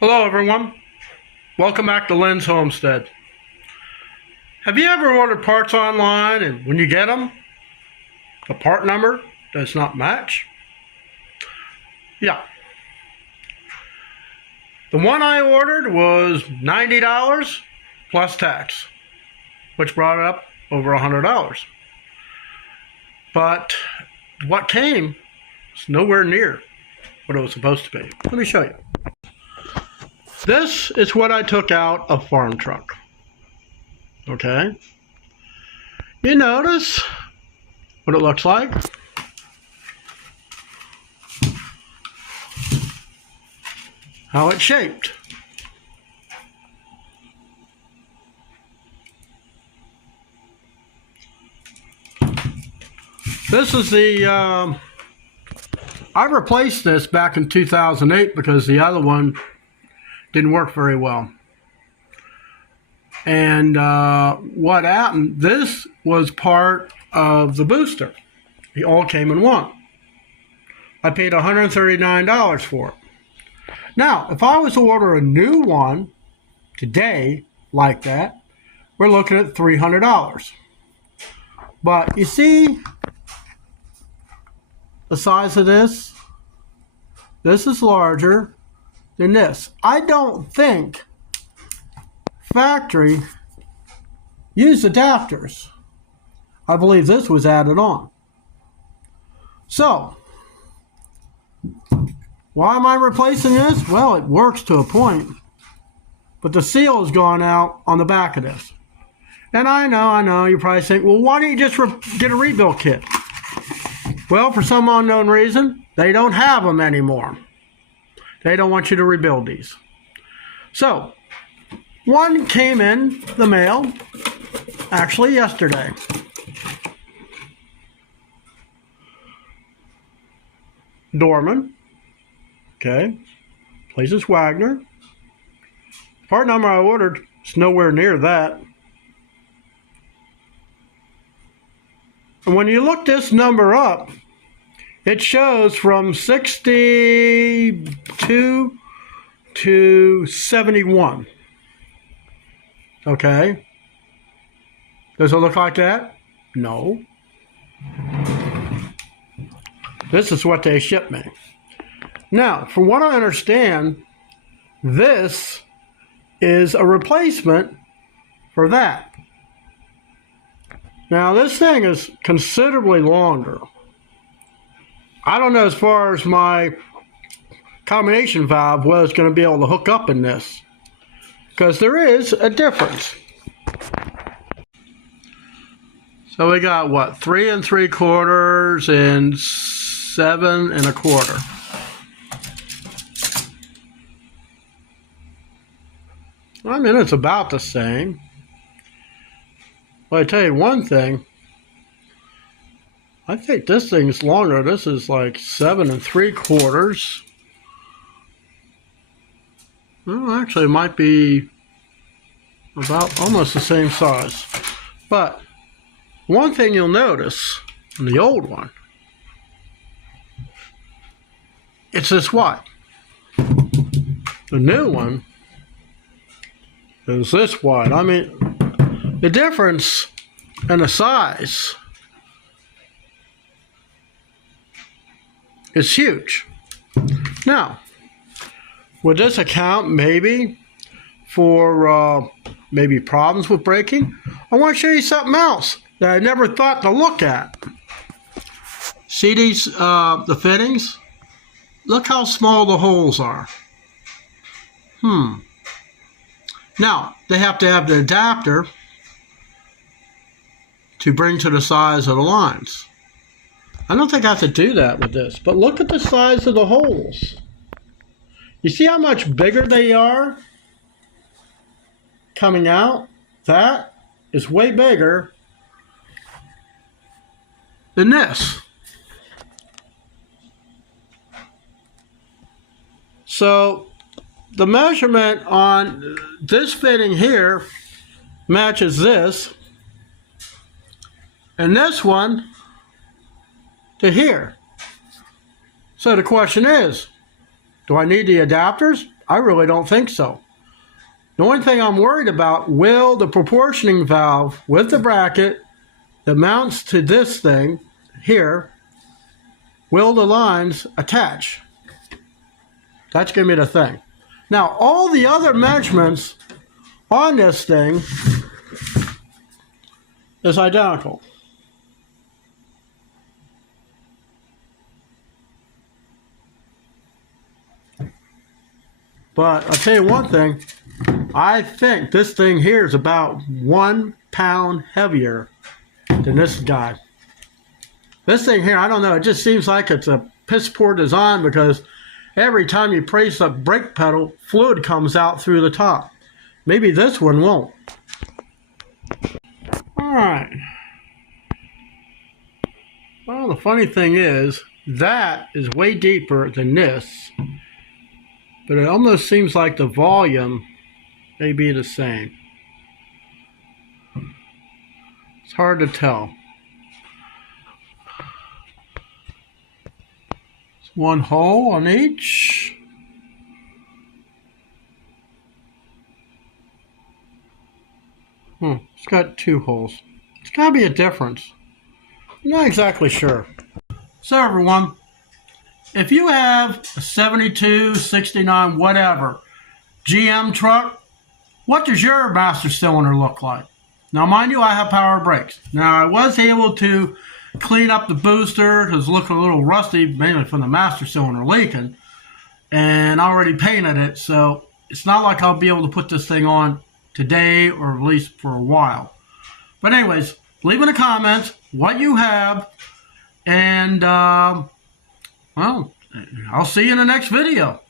Hello everyone, welcome back to Lynn's Homestead. Have you ever ordered parts online and when you get them, the part number does not match? Yeah. The one I ordered was $90 plus tax, which brought it up over $100. But what came was nowhere near what it was supposed to be. Let me show you. This is what I took out of Farm Truck. Okay. You notice what it looks like? How it's shaped. This is the, I replaced this back in 2008 because the other one didn't work very well. And what happened, this was part of the booster. They all came in one. I paid $139 for it. Now, if I was to order a new one today like that, we're looking at $300. But you see the size of this? This is larger than this. I don't think factory used adapters. I believe this was added on. So, why am I replacing this? Well, it works to a point, but the seal has gone out on the back of this. And I know, you probably think, well, why don't you just get a rebuild kit? Well, for some unknown reason, they don't have them anymore. They don't want you to rebuild these. So, one came in the mail, actually yesterday. Dorman. Okay. Place is Wagner. Part number I ordered is nowhere near that. And when you look this number up, it shows from 62 to 71. Okay. Does it look like that? No. This is what they shipped me. Now, from what I understand, this is a replacement for that. Now, this thing is considerably longer. I don't know as far as my combination valve was going to be able to hook up in this, because there is a difference. So we got what, 3 3/4 and 7 1/4. I mean, it's about the same. Well, I tell you one thing. I think this thing's longer. This is like 7 3/4. Well, actually, it might be about almost the same size. But one thing you'll notice in the old one, it's this wide. The new one is this wide. I mean, the difference in the size is huge. Now, would this account maybe for maybe problems with braking? I want to show you something else that I never thought to look at. See these, the fittings? Look how small the holes are. Now, they have to have the adapter to bring to the size of the lines. I don't think I have to do that with this, but look at the size of the holes. You see how much bigger they are coming out? That is way bigger than this. So the measurement on this fitting here matches this, and this one to here. So the question is, do I need the adapters I really don't think so. The only thing I'm worried about, will the proportioning valve with the bracket that mounts to this thing here, will the lines attach? That's going to be the thing. Now, all the other measurements on this thing is identical. But I'll tell you one thing, I think this thing here is about 1 pound heavier than this guy. This thing here, I don't know, it just seems like it's a piss poor design because every time you press the brake pedal, fluid comes out through the top. Maybe this one won't. Alright. Well, the funny thing is, that is way deeper than this. But it almost seems like the volume may be the same. It's hard to tell. It's one hole on each. It's got 2 holes. It's got to be a difference. I'm not exactly sure. So everyone, if you have a 72, 69, whatever, GM truck, what does your master cylinder look like? Now, mind you, I have power brakes. Now, I was able to clean up the booster because it's looking a little rusty, mainly from the master cylinder leaking, and I already painted it, so it's not like I'll be able to put this thing on today or at least for a while. But anyways, leave in the comments what you have, and well, I'll see you in the next video.